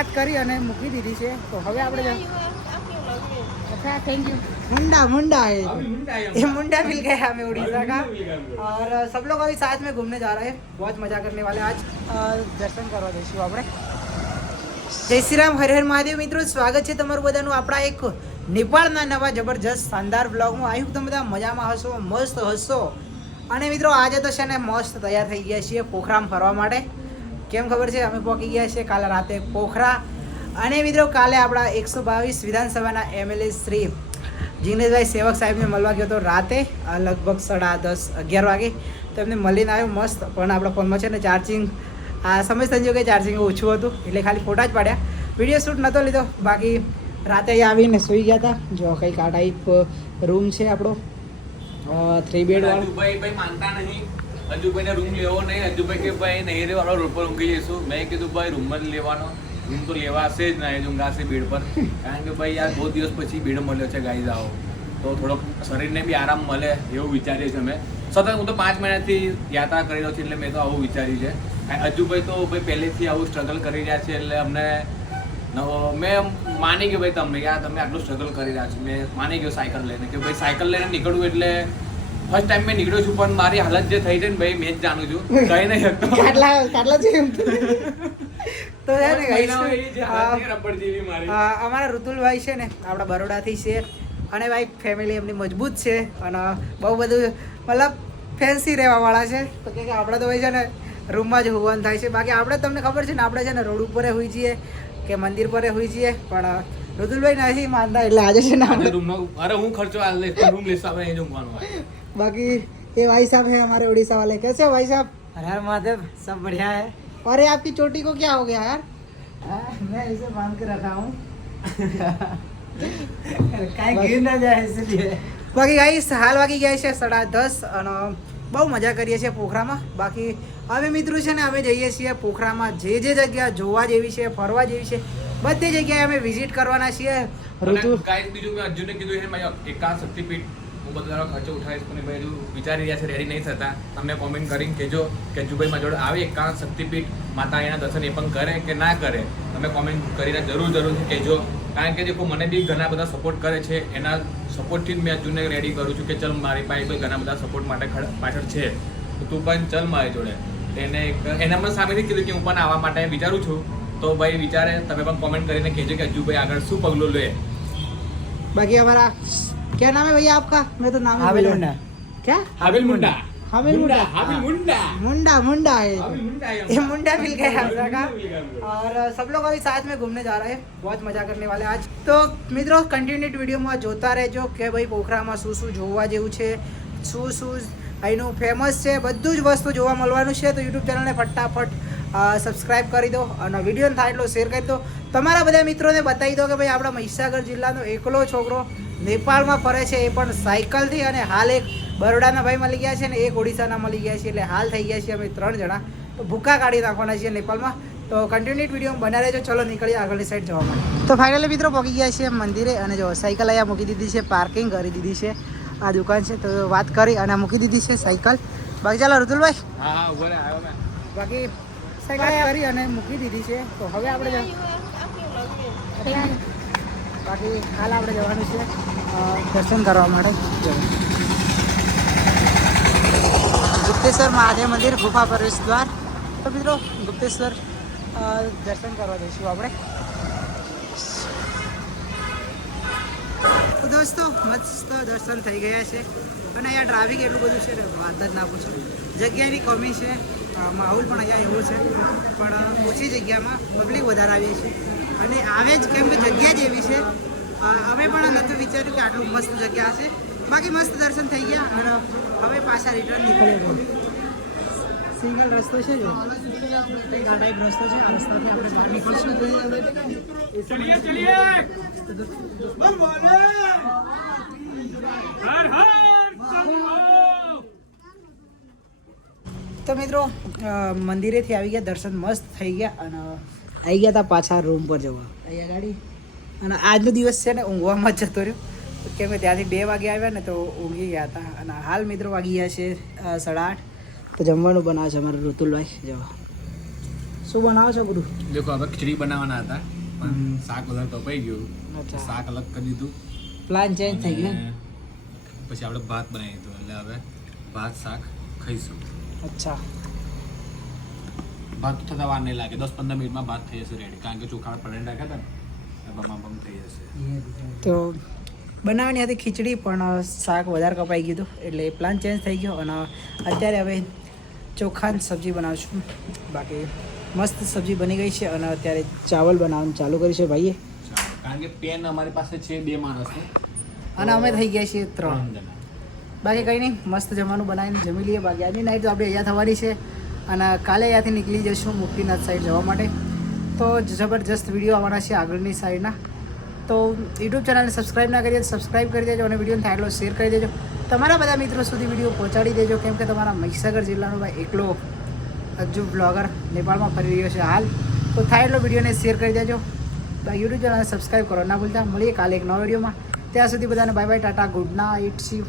વાત કરી અને મૂકી દીધી છે તો હવે આપણે अच्छा थैंक यू मुंडा मुंडा है ये मुंडा मिल गया हमें उड़ीसा का और सब लोग अभी साथ में घूमने जा रहे हैं बहुत मजा करने वाले आज દર્શન કરવા જઈશું આપણે જય શ્રી રામ હર હર મહાદેવ મિત્રો સ્વાગત છે તમારું બધાનું આપણા એક નેપાળના નવા જબરજસ્ત શાનદાર બ્લોગમાં આવી તમે બધા મજામાં હશો મસ્ત હશો અને મિત્રો આજે તો છે ને મસ્ત તૈયાર થઈ ગયા છીએ પોખરામ ફરવા માટે કેમ ખબર છે અમે પહોંચી ગયા છીએ કાલે રાતે પોખરા અને મિત્રો કાલે આપણા 122 વિધાનસભાના એમએલએ શ્રી જિગ્નેશભાઈ સેવક સાહેબને મળવા ગયો હતો રાતે લગભગ 10:30-11 વાગે તો એમને મળીને આવ્યો મસ્ત પણ આપણા ફોનમાં છે ને ચાર્જિંગ આ સમય સંજોગે ચાર્જિંગ ઓછું હતું એટલે ખાલી ફોટા જ પાડ્યા વિડીયો શૂટ નહોતો લીધો બાકી રાતે અહીં આવીને સૂઈ ગયા હતા જો કંઈક આ ટાઈપ રૂમ છે આપણો 3 બેડ વાળો ભાઈ માનતા નહીં અજુભાઈને રૂમ લેવો નહીં અજુભાઈ કે ભાઈ નહીં રે આપણે રોડ પર ઊંઘી જઈશું મેં કીધું ભાઈ રૂમ જ લેવાનો રૂમ તો લેવાશે જ ના એ ઊંઘાશે બેડ પર કારણ કે ભાઈ યાર બહુ દિવસ પછી બેડ મળ્યો છે ગાઈ જાઓ તો થોડોક શરીરને બી આરામ મળે એવું વિચારીએ છીએ અમે સતત હું તો 5 મહિનાથી યાત્રા કરી રહ્યો છું એટલે મેં તો આવું વિચાર્યું છે અજુભાઈ તો ભાઈ પહેલેથી આવું સ્ટ્રગલ કરી રહ્યા છે એટલે અમને મેં માની ગયો ભાઈ તમને યાર તમે આટલું સ્ટ્રગલ કરી રહ્યા છો મેં માની ગયો સાયકલ લઈને કે ભાઈ સાયકલ લઈને નીકળવું એટલે ફર્સ્ટ ટાઈમ મેં નીકળ્યો છું પણ મારી હાલત જે થઈ છે ને ભાઈ મેં જ જાણું છું કઈ નહીં શકતો કાટલા છે તો અમારા ઋતુલભાઈ છે ને આપણા બરોડાથી છે અને ભાઈ ફેમિલી એમની મજબૂત છે અને બહુ બધું મતલબ ફેન્સી રહેવાવાળા છે તો કે આપણે તો ભાઈ છે ને રૂમમાં જ હોવાનું થાય છે બાકી આપણે તમને ખબર છે ને આપણે છે ને રોડ ઉપર હોઈ જઈએ કે મંદિર પર હોઈ જઈએ પણ ઋતુલભાઈ નથી માનતા એટલે આજે છે ને અરે હું ખર્ચો રૂમ લેસ આપણે અહીં ઊંઘવાનું હોય बाकी ये भाई साहब है हमारे उड़ीसा वाले कैसे हो भाई साहब हर हर महादेव सब बढ़िया है अरे आपकी चोटी को क्या हो गया यार मैं इसे बांध के रखा हूँ कहीं गिर ना जाए इसलिए बाकी गाइस हाल वागी ગયા છે 10:30 અને બહુ મજા કરીએ છીએ પોખરામાં બાકી હવે મિત્રો છે ને અમે જઈએ છીએ પોખરામાં જે જગ્યા જોવા જેવી છે ફરવા જેવી છે બધી જગ્યાએ અમે વિઝિટ કરવાના છીએ ઋતુ ગાઈસ બીજું મેં અર્જુનને કીધું છે ભાઈ એકાંત શક્તિપીઠ હું બધો ખર્ચો ઉઠાવીશ પણ ભાઈ હજુ વિચારી રહ્યા છે રેડી નહીં થતા તમને કોમેન્ટ કરીને કહેજો કે અજુભાઈ મારા જોડે આવે એકાંત શક્તિપીઠ માતા એના દર્શન એ પણ કરે કે ના કરે તમે કોમેન્ટ કરીને જરૂરથી કહેજો કારણ કે દેખો મને બી ઘણા બધા સપોર્ટ કરે છે એના સપોર્ટથી જ મેં અર્જુનને રેડી કરું છું કે ચલ મારી પાસે ભાઈ ઘણા બધા સપોર્ટ માટે પાછળ છે તો તું પણ ચલ મારી જોડે એને એના પણ સામેથી કીધું કે હું પણ આવવા માટે વિચારું છું તો ભાઈ વિચારે તમે પણ કોમેન્ટ કરીને કહેજો કે અજુભાઈ આગળ શું પગલું લે बाकी हमारा क्या नाम है भैया आपका मैं तो नाम हाबिल मुंडा क्या हाबिल मुंडा हाबिल मुंडा हाबिल मुंडा मुंडा मुंडा है हाबिल मुंडा ये मुंडा मिल गया हम लोग का और सब लोग अभी साथ में घूमने जा रहे हैं बहुत मजा करने वाले आज तो મિત્રો કન્ટિન્યુઅસ વિડીયોમાં જોતા રહેજો કે ભાઈ પોખરામાં શું શું જોવા જેવું છે શું અહીંનું ફેમસ છે બધું જ વસ્તુ જોવા મળવાનું છે તો યુટ્યુબ ચેનલને ફટાફટ સબસ્ક્રાઇબ કરી દો અને વિડીયો થાય એટલો શેર કરી દો તમારા બધા મિત્રોને બતાવી દો કે ભાઈ આપણા મહીસાગર જિલ્લાનો એકલો છોકરો નેપાળમાં ફરે છે એ પણ સાયકલથી અને હાલ એક બરોડાના ભાઈ મળી ગયા છે ને એક ઓડિશાના મળી ગયા છે એટલે હાલ થઈ ગયા છે અમે 3 જણા તો ભૂકા કાઢી નાખવાના છીએ નેપાળમાં તો કન્ટિન્યુઅસ વિડીયો બના રહેજો ચલો નીકળીએ આગળની સાઈડ જવા માટે તો ફાઇનલી મિત્રો પહોંચી ગયા છે મંદિરે અને જો સાયકલ અહીંયા મૂકી દીધી છે પાર્કિંગ કરી દીધી છે આ દુકાન છે તો વાત કરી અને મૂકી દીધી છે સાયકલ બાકી ચાલો ઋતુલભાઈ હા ઉભો રહે આવ્યો મેં બાકી સાયકલ કરી અને મૂકી દીધી છે તો હવે આપણે બાકી હાલ આપણે જવાનું છે દર્શન કરવા માટે ગુપ્તેશ્વર મહાદેવ મંદિર ગુફા પ્રવેશ દ્વાર તો મિત્રો ગુપ્તેશ્વર દર્શન કરવા જઈશું આપણે તો દોસ્તો મસ્ત દર્શન થઈ ગયા છે અને અહીંયા ટ્રાફિક એટલું બધું છે ને વાત જ ના પૂછો જગ્યાની કમી છે માહોલ પણ અહીંયા એવો છે પણ ઓછી જગ્યામાં પબ્લિક વધારે આવી છે અને આવે જ કેમ કે જગ્યા જ એવી છે અમે પણ નહોતું વિચાર્યું કે આટલું મસ્ત જગ્યા હશે બાકી મસ્ત દર્શન થઈ ગયા અને હવે પાછા રિટર્ન નીકળ્યો સિંગલ રસ્તો છે જો આ ટાઈપ રસ્તો છે આ રસ્તાથી આપણે બહાર નીકળશું તો મિત્રો મંદિરેથી આવી ગયા દર્શન મસ્ત થઈ ગયા અને આવી ગયા હતા પાછા રૂમ પર જવા અહીંયા ગાડી અને આજનો દિવસ છે ને ઊંઘવામાં જ જતો રહ્યો કેમ કે ત્યાંથી 2 વાગે આવ્યા ને તો ઊંઘી ગયા હતા અને હાલ મિત્રો વાગી ગયા છે 8:30 તો જમવાનું બનાવે છે અમારું ઋતુલભાઈ જો શું બનાવો છો ગુરુ? દેખો હવે ખીચડી બનાવવાના હતા પણ શાક વધારે તપાઈ ગયું, અચ્છા, શાક અલગ કરી દીધું. પ્લાન ચેન્જ થઈ ગયો. અને પછી આપણે ભાત બનાવી દીધું, એટલે હવે ભાત શાક ખાઈશું. અચ્છા, ભાત તો થતા વાર નહીં લાગે, 10-15 મિનિટમાં ભાત થઈ જશે રેડી, કારણ કે ચોખા પલળી રાખ્યા હતા ને બમ થઈ જશે. તો બનાવવાની હતી ખીચડી પણ શાક વધારે કપાઈ ગયું હતું એટલે પ્લાન ચેન્જ થઈ ગયો અને અત્યારે હવે ચોખાની સબ્જી બનાવશું. બાકી મસ્ત સબ્જી બની ગઈ છે અને અત્યારે ચાવલ બનાવવાનું ચાલુ કર્યું છે ભાઈએ. ચાલો, કારણ કે પેન અમારી પાસે છે 2 માણસને અને અમે થઈ ગયા છીએ 3. જણા. બાકી કંઈ નહીં, મસ્ત જમવાનું બનાવીને જમી લઈએ. બાકી આજની નાઈટ તો આપણે અહીંયા થવાની છે અને કાલે અહીંયાથી નીકળી જઈશું મુક્તિનાથ સાઈડ જવા માટે. તો જબરજસ્ત વિડીયો આવવાના છે આગળની સાઈડના. તો યુટ્યુબ ચેનલને સબસ્ક્રાઈબ ના કરીએ સબસ્ક્રાઈબ કરી દેજો અને વિડીયોને થાય એટલો શેર કરી દેજો. તમારા બધા મિત્રો સુધી વિડીયો પહોંચાડી દેજો, કેમ કે તમારા મહીસાગર જિલ્લાનો ભાઈ એકલો હજુ બ્લોગર નેપાળમાં ફરી રહ્યો છે હાલ. તો થાય એટલો વિડીયોને શેર કરી દેજો. યુટ્યુબ ચેનલને સબસ્ક્રાઈબ કરો ના ભૂલતા. મળીએ કાલે એક નવા વિડીયોમાં. ત્યાં સુધી બધાને bye bye, Tata, good night, C you.